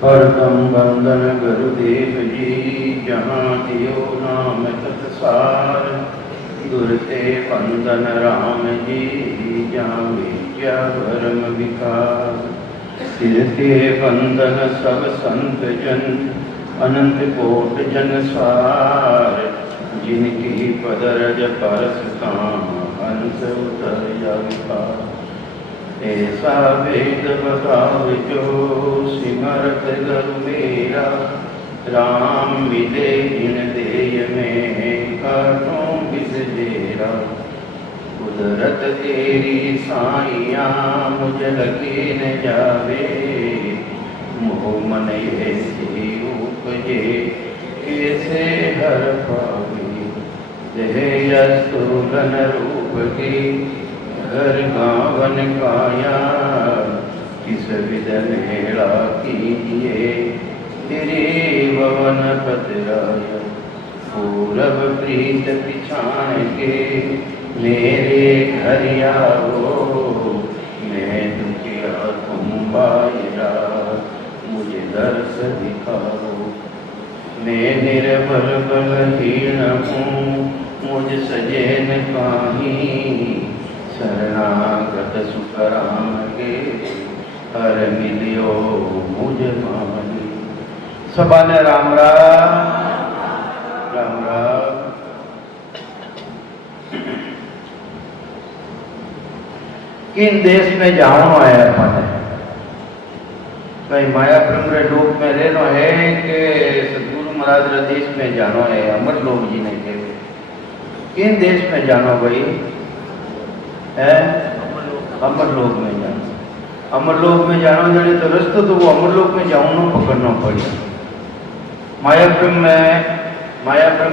हरदम बंदन गुरुदेव जी, जहाँ दियो नाम तत्सार। गुरते बंदन राम जी, जहाँ विद्या धर्म विकार। तिरते बंदन सब संत जन, अनंत कोट जन सार। जिनकी पदरज परस काम, हंस उतर जाविकार। ऐसा वेद बताओ जो सिमरत गुरु मेरा। राम मिले इन देय में, काटों बिस जेरा। कुदरत तेरी साइयाँ, मुझ लगे न जावे। मोह मन ऐसे उपजे, कैसे हर पावे। देह स्थूलन रूप के, घर गावन काया। किस विध मेला कीजिए, तेरे भवन पतराया। पूरब प्रीत पिछाण के, मेरे घर आओ। मैं दुखिया तुम बायरा, मुझे दर्श दिखाओ। मैं निर्बल बलहीन हूँ, मुझ सजैन काहीं। शरणागत सुख राम के, हर मिलियो मुझ माही। सबा ने राम राम राम राम। किन देश में जाऊँ है अपन? कहीं माया ब्रह्म लोक में रहना है कि सदगुरु महाराज रे देश में जानो है? अमर लोग जी ने कहे किन देश में जानो भाई है? अमरलोक में जानो। अमरलोक में जानो जाने तो रास्ता तो वो अमरलोक में जाऊँ पकड़ना पड़े। माया ब्रह्म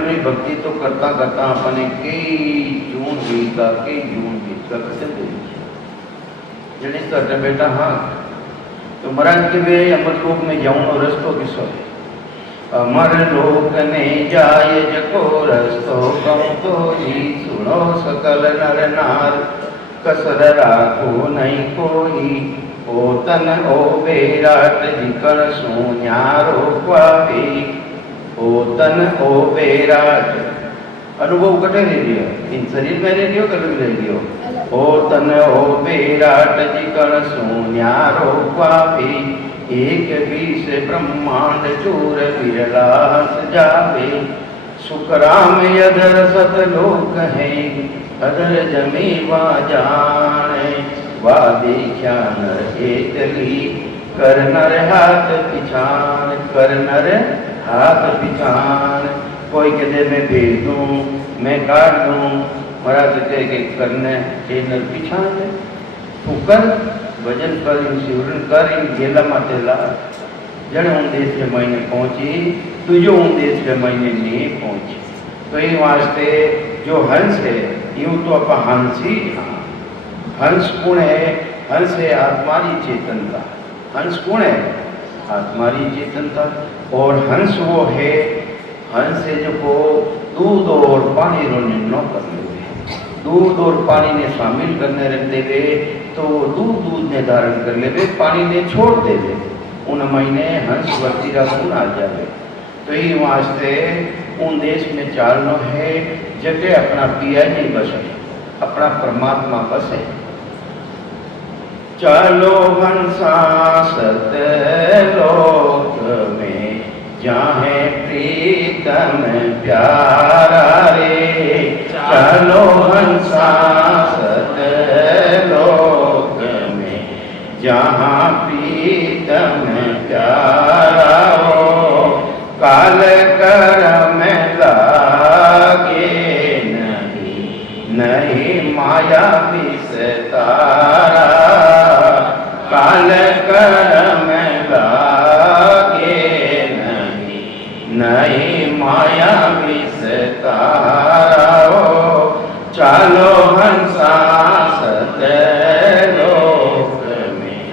की भक्ति तो करता करता अपने कई जून बीत का करते जने करते बेटा। हाँ तो महाराज के वे अमरलोक में जाऊँ रास्तो किसो? अमरलोक में जाए जको रस्तो, कहूँ तो ही सुनो सकल नर नार। कसर राखो नहीं कोई, ओ तन ओ बेराट जिकर सो न्यारो पावे। ओ तन ओ बेराट अनुभव कटे ले लियो, इन शरीर में ले लियो कटे ले लियो। ओ तन ओ बेराट जिकर सो न्यारो पावे। एक बीस ब्रह्मांड चूर विरलास जावे। सुख राम अधर सतलोक है, अधर जमी वा जाने। वा देखा नर एकली, कर नर हाथ पिछान। कर नर हाथ पिछान। कोई कहते मैं भेज दूँ, मैं काट दूँ। महाराज कहे कि करने ये नर पिछान है। तू कर भजन कर, शिवरण कर, इन गेला मातेला। जड़ उन देश के महीने पहुंची, तुझो उन देश के महीने नहीं पहुंची। तो ये वास्ते जो हंस है यूं तो अपा हंस ही। हंस कौन है? हंस है आत्मारी चेतनता। हंस कौन है? आत्मारी चेतनता। और हंस वो है, हंस है जो को दूध और पानी रो निर्णय कर ले। दूध और पानी ने शामिल करने रख देवे तो दूध ने धारण कर ले, पानी ने छोड़ देवे। उन महीने हंस वर्तीरा गुण आ जाए। तो ये वास्ते उन देश में चालनो है जगह अपना पिया नहीं बसे, अपना परमात्मा बसे। चलो हंसा सतलोक में, जाहे प्रीतम प्यारा रे। चलो हंसा सतलोक में, जहाँ प्रीतम प्यारा हो। काल कर्म लागे नहीं, नहीं माया विस्तारा। काल कर्म लागे नहीं, नहीं माया विस्तारा हो। चलो हंसा सतलोक में,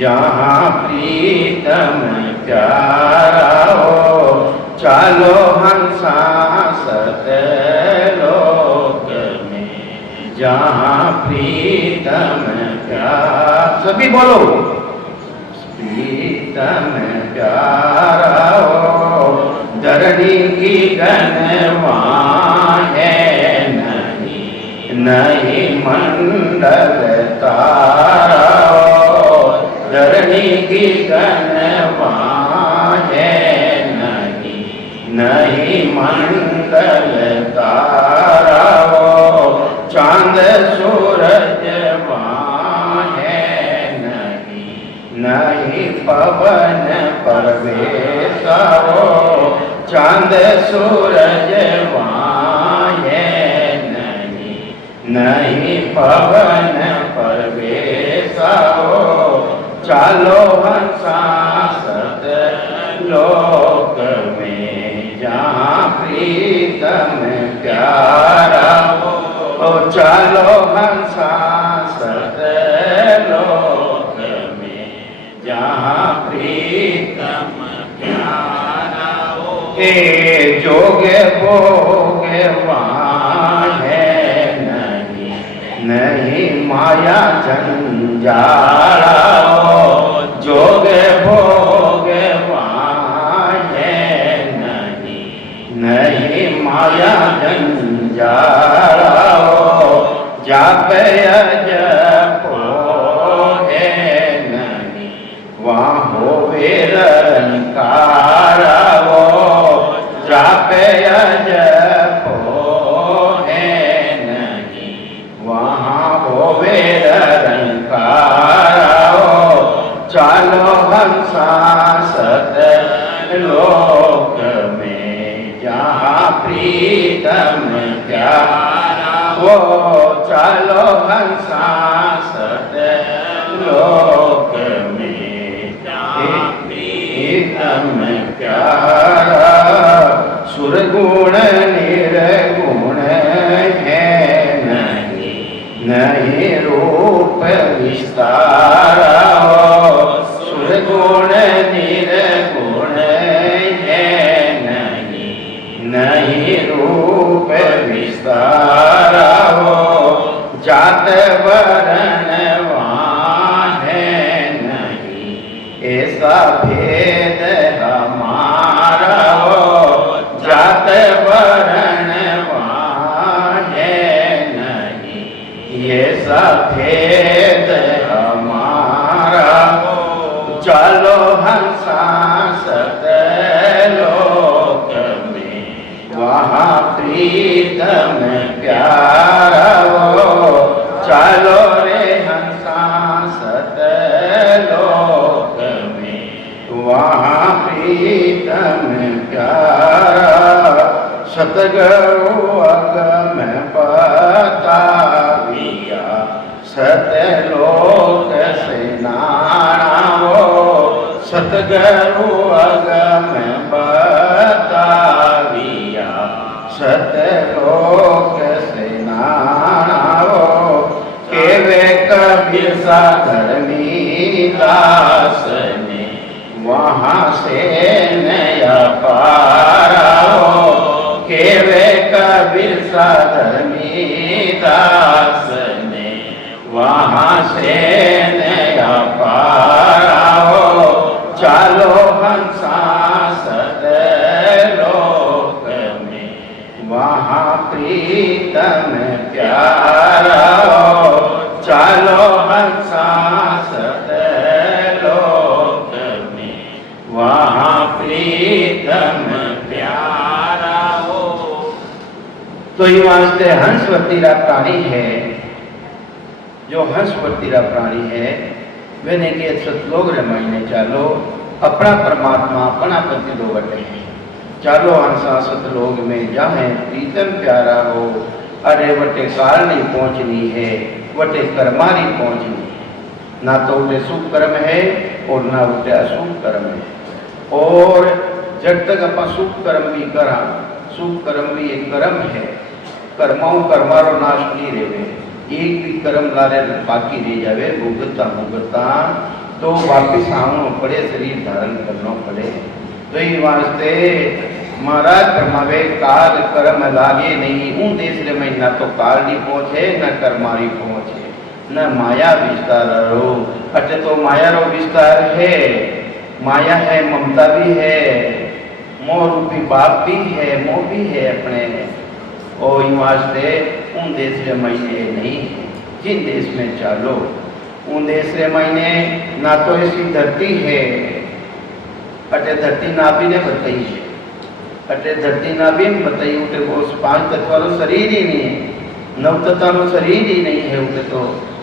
जहाँ प्रीतम प्यारा हो। चलो हंसा सतलोक में, जहाँ प्रीतम प्यारा। सभी बोलो। प्रीतम प्यारा हो, धरणी की गनवा है नहीं, नहीं मंडल तारा हो, धरणी की गनवा है नहीं, नहीं मंडल तारा हो, चांद सूरज वहाँ है नहीं, नहीं पवन परवेश हो, चांद सूरज वहाँ है नहीं, नहीं पवन परवेश हो, चालो हंसा सत लोक में जहाँ प्रीतम प्यारा हो, चालो हंसा सत लोक में जहाँ प्रीतम प्यारा हो, हे जोग भोग वहाँ है नहीं, नहीं माया जंजाला हो, जोग भोग वहाँ है नहीं, नहीं माया जंजाला हो, जापे जपो है नहीं, वहाँ हो निरंकारा हो, जापे जपो है नहीं, वहाँ हो निरंकारा हो, चालो हंसा सत लोक में जहाँ प्रीतम प्यारा हो, चालो हंसा सत लोक में जहाँ प्रीतम प्यारा, सुरगुण निर्गुण है नहीं, नहीं रूप विस्तारा हो, सुरगुण निर्गुण है नहीं, नहीं रूप विस्तारा हो, जात वरण वहाँ है नहीं, ऐसा भेद हमारा हो, जात वरण वहाँ है नहीं, ऐसा भेद हमारा हो, चलो हंसा सत लोक में वहाँ प्रीतम प्यारा हो, चलो रे हंसा सत लोक में वहाँ प्रीतम प्यारा, सतगुरु अगम बताविया, सतलोक से नाना हो, सतगुरु अगम बताविया, सतलोक से नाना हो, केवे कबीर सा धर्मी दास ने वहाँ से नया पारा हो, केवे कबीर सा धर्मी दास ने वहाँ से नया पारा हो, चालो हंसा सत लोक में वहाँ प्रीतम प्यारा हो, चालो हंसा सत लोक में वहाँ प्रीतम प्यारा हो। तो ये वास्ते हंस वर्तीरा प्राणी है, जो हंस वर्तीरा प्राणी है मैंने के सतलोक रमाइने चालो, अपना परमात्मा अपना पति दो बटे है, चालो हंसा सतलोक में जाए प्रीतम प्यारा हो, अरे वटे कारणी पहुंचनी है, वटे कर्मारी पहुंचनी है, ना तो उठे शुभ कर्म है और ना उठे अशुभ कर्म है, और जब तक अपन शुभ कर्म भी करा, शुभ कर्म भी एक कर्म है, कर्माओं कर्मारो नाश नहीं रहे, एक भी कर्म लारे बाकी रह जावे भुगता भुगता तो वापिस आना पड़े, शरीर धारण करना पड़े। तो ये वास्ते महाराज फरमावे काल कर्म लागे नहीं, उन देश में न तो काल नहीं पहुँचे न कर्मारी पहुँचे न माया विस्तार रो, अटे तो माया रो विस्तार है, माया है, ममता भी है, मोह रूपी बाप भी है, मोह भी है अपने। और इन वास्ते उन देश रे महीने नहीं है जिन देश में चालो। उन देश रे महीने ना तो ऐसी धरती है, अटे धरती नाभि ने बताई है, अटे धरती नाभि ने बताई उठे वो 5 तत्व वालों शरीर ही नहीं है, 9 तत्व वालों शरीर ही नहीं है उठे।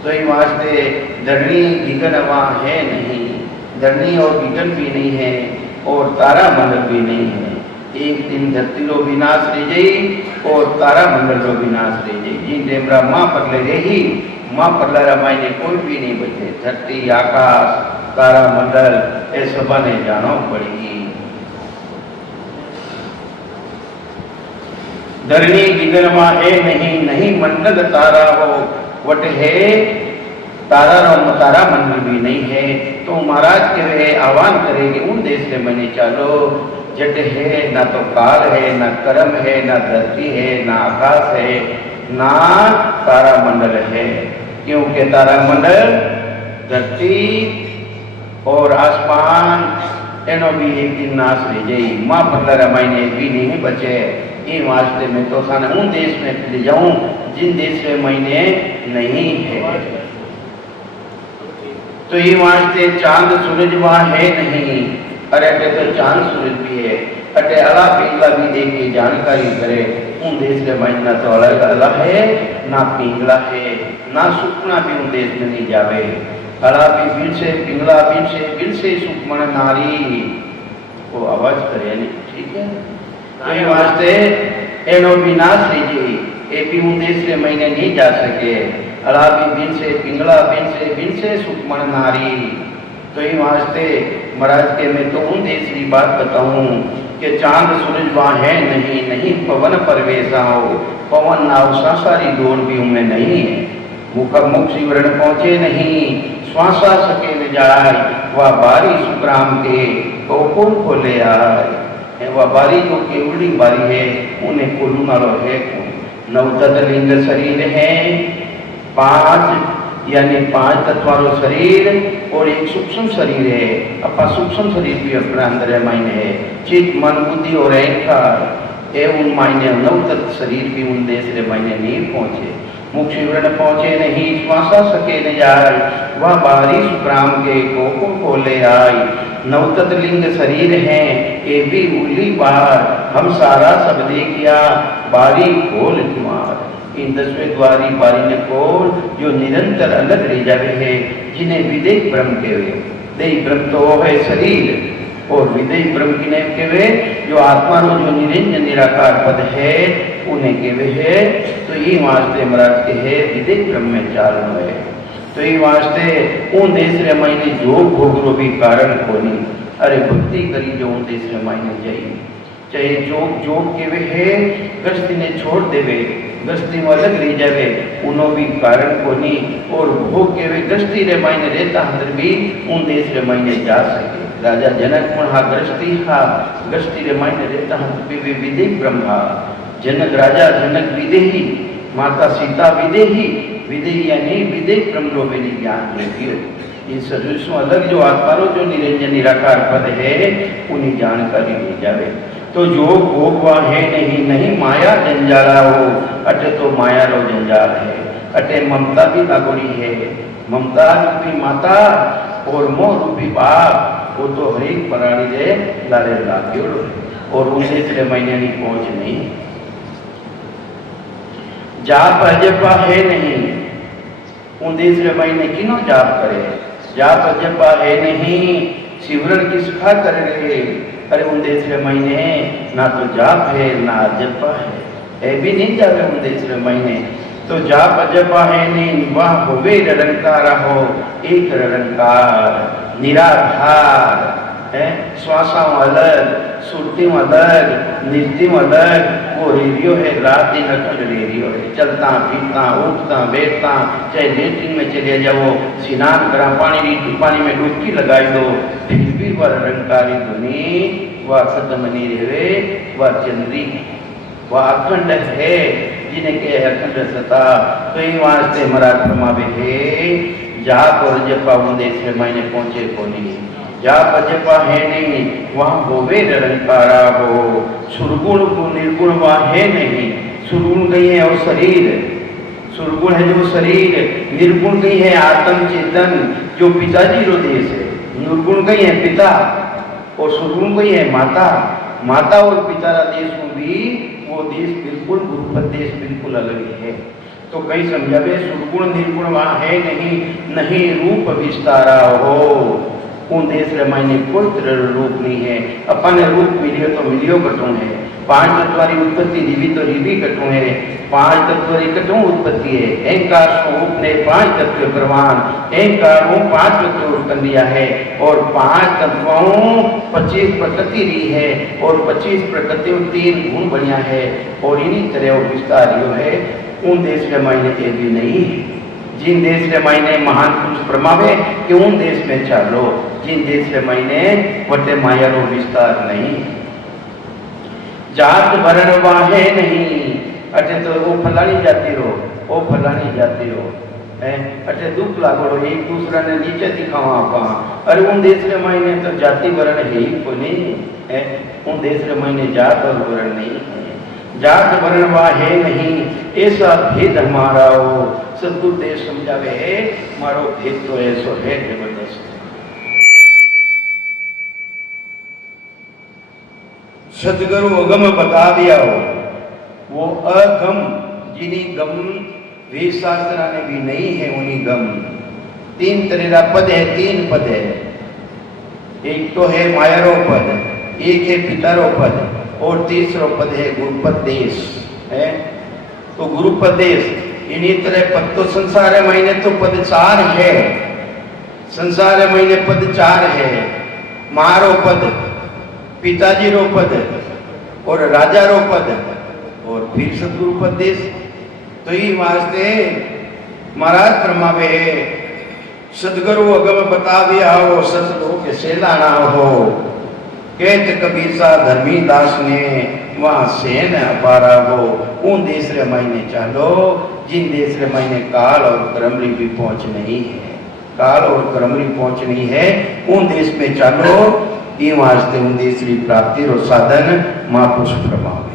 तो इन वास्ते धरणी गिगन वहाँ है नहीं, धरणी और गिगन भी नहीं है और तारा मंडल भी नहीं है। एक दिन धरती रो विनाश रह जाई और तारा मंडल रो विनाश रह जाई। जिन डेमरा माँ पर ले रही माँ पर ला रामायण कोई भी नहीं बचे। धरती, आकाश, तारा मंडल ये सब ने जानो पड़ेगी। धरणी गिगनमा है नहीं, नहीं मंडल तारा हो वट है, तारा रो तारा मंडल भी नहीं है। तो महाराज के वे आह्वान करेंगे उन देश से मैंने चालो जट है, ना तो काल है, ना कर्म है, ना धरती है, ना आकाश है, ना तारा मंडल है। क्योंकि तारा मंडल, धरती और आसमान एनो भी एक दिन नाश रह जाई। माँ पल्ला रामायण एक भी नहीं बचे। ये वास्ते में तो खाना उन देश में ले जाऊं जिन देश में महीने नहीं है। तो ये वास्ते चांद सूरज वहाँ है नहीं। अरे अटे तो चांद सूरज भी है, अटे अला पिंगला भी देख के जानकारी करे। उन देश के महीना तो अलग अलग है, ना पिंगला है, ना सुखना भी उन देश में नहीं जावे। अला भी बिल से पिंगला, बिल से सुखमण नारी वो आवाज करे नहीं, ठीक है। तो ये वास्ते एनो विनाश लीजिए, ये भी उन देश के महीने नहीं जा सके। अला भी बिल से पिंगला, बिल से सुखमण नारी। तो ये वास्ते महाराज के मैं तो उन देश की बात बताऊं कि चांद सूरज वहाँ है नहीं, नहीं पवन परवेशा हो, पवन नाव सांसारी दौड़ भी उनमें नहीं है। मुख शिवरण पहुँचे नहीं, श्वासा सके न जाए, वह बारी सुग्राम के कोकुल खोले आए। वह बारी जो केवड़ी बारी है उन्हें खोलू नालो है कौन। 9 तत्व लिंग शरीर है, 5 यानी 5 तत्व वालों शरीर और एक सूक्ष्म शरीर है। अपना सूक्ष्म शरीर भी अपना अंदर है मायने है। चित्त, मन, बुद्धि और अहंकार ये उन मायने 9 तत्व शरीर भी उन देश रे मायने नहीं पहुँचे। मुख शिवरण पहुँचे नहीं, श्वासा सके न जाए, वह बारी सुग्राम के कोकुल खोले आई। 9 तत्व लिंग शरीर हैं ये भी उली बार, हम सारा सब देखिया बारी खोल तुम्हार। इन 10वें द्वारी बारी ने खोल जो निरंतर अलग ले जावे है, जिन्हें विदेह ब्रह्म कहवे। देह ब्रह्म तो वो है शरीर और विदेह ब्रह्म किने कहवे जो आत्मा रो जो निरंजन निराकार पद है उन्हें कहवे है। तो ये वास्ते महाराज के है विदेह ब्रह्म में चालू है। तो ये वास्ते उन देश रे मायने जो भोग रो भी कारण कोनी। अरे भक्ति करी जो उन देश रे मायने जाई, चाहे जोग कहवे है गृहस्थी ने छोड़ देवे, गृहस्थी में अलग ले जावे उनो भी कारण कोनी। और भोग कहवे गृहस्थी रे मायने रहता अंदर भी उन देश रे मायने जा सके। राजा जनक पण हा गृहस्थी हा गृहस्थी रे मायने रहता अंदर भी विदेह ब्रह्मा। जनक राजा जनक विदेही, माता सीता विदेही, विदेही यानी विदेह ब्रह्म रो भी ज्ञान लेती हो। इन सदृशों अलग जो आत्मा रो जो निरंजन निराकार पद है उन्हें जानकारी ले जावे। तो जो भोग वह है नहीं, नहीं माया जंजाला हो, अटे तो माया रो जंजाल है। अटे ममता भी लागोड़ी है, ममता रूपी माता और मोह रूपी बाप वो तो हरेक प्राणी रे लारे लाग्योड़ो है और उनसे तेरे महीने नहीं पहुंच नहीं। जाप अजपा है नहीं, उन देश रे महीने किनो जाप करे। जाप अजपा है नहीं, सिमरन की सिखा कर रहे। अरे उन देश रे महीने ना तो जाप है ना अजपा है, भी नहीं जावे उन देश रे महीने। तो जाप अजपा है नहीं, वह होवे निरंकार हो, एक निरंकार निराधार है। श्वासा अलग, सुरती अलग, नृत्य अलग, वो रेडियो है रात दिन अखंड रेडियो है। चलता फिरता उठता बैठता, चाहे लेट्रिन में चले जाओ, स्नान करा, पानी में डुबकी लगाई दो, फिर भी वह निरंकारी ध्वनि वह खत्म नहीं रहे। वह चंद्री वह अखंड है जिन्हें के अखंड सता। तो ये वास्ते मरा फरमावे है जाप और जपा उन देश में मायने पहुंचे को नहीं। जा बजपा है नहीं वहाँ होवे निरंकारा हो। सुरगुण को निर्गुण वहाँ है नहीं, सुरगुण कहीं है और शरीर, सुरगुण है जो शरीर, निर्गुण कहीं है आत्म चेतन जो पिताजी रो देश है, निर्गुण कहीं है पिता और सुरगुण कहीं है माता। माता और पिता का देश में भी वो देश बिल्कुल गुरुपद देश बिल्कुल अलग है। तो कहीं समझावे सुरगुण निर्गुण वहाँ है नहीं, नहीं रूप विस्तारा हो। उन देश रे मायने कोई तरह रूप नहीं है, अपन रूप मिलियो तो मिलियो कटों है, पांच तत्वारी उत्पत्ति रिवी तो रिवी कटों है, पांच तत्वारी कटों उत्पत्ति है, अहंकार स्वरूप ने पांच तत्व प्रमाण, अहंकार को पांच तत्व कर लिया है और पांच तत्वों 25 प्रकृति रही है और 25 प्रकृतियों 3 गुण बढ़िया है और इन्हीं तरह विस्तार है। उन देश के मायने के भी नहीं है, जिन देश के मायने महान पुरुष प्रमावे कि उन देश में चालो, जिन देश के मायने वटे माया रो विस्तार नहीं। जात वर्ण वाहे नहीं, अटे तो वो फलानी जाति रो, वो फलानी जाति रो, अटे दुख लागो एक दूसरा ने नीचे दिखावा आपा। अरे उन देश के मायने तो जाति वर्ण है ही कोई नहीं है, उन देश के मायने जात और वर्ण नहीं है, जात वर्ण वाहे नहीं, ऐसा भेद हमारा हो। सदगुरु देव समझावे है मारो भेद तो ऐसो है जबरदस्त। सदगुरु अगम बता दिया हो, वो अगम जिन्हीं गम वे शास्त्र ने भी नहीं है उन्हीं गम। 3 तरह का पद है, 3 पद है, एक तो है मायारो पद, एक है पितारो पद और तीसरा पद है गुरुपद देश है। तो गुरुपद देश इन्हीं तरह पद तो संसार है महीने तो पद 4 है, संसार है महीने पद 4 है, मारो पद, पिताजी रो पद और राजा रो पद और फिर सदगुरु पद देश। तो ये वास्ते महाराज फरमावे सदगुरु अगम बतावे आओ सतलोक से लाना हो। कहत कबीर सा धर्मी दास ने वहाँ सेन अपारा हो। उन देश रे महीने चालो जिन देश रे महीने काल और क्रमरी भी पहुँच नहीं है, काल और क्रमरी पहुँच नहीं है, उन देश में चालो। ये वास्ते उन देश की प्राप्ति और साधन महापुरुष प्रभाव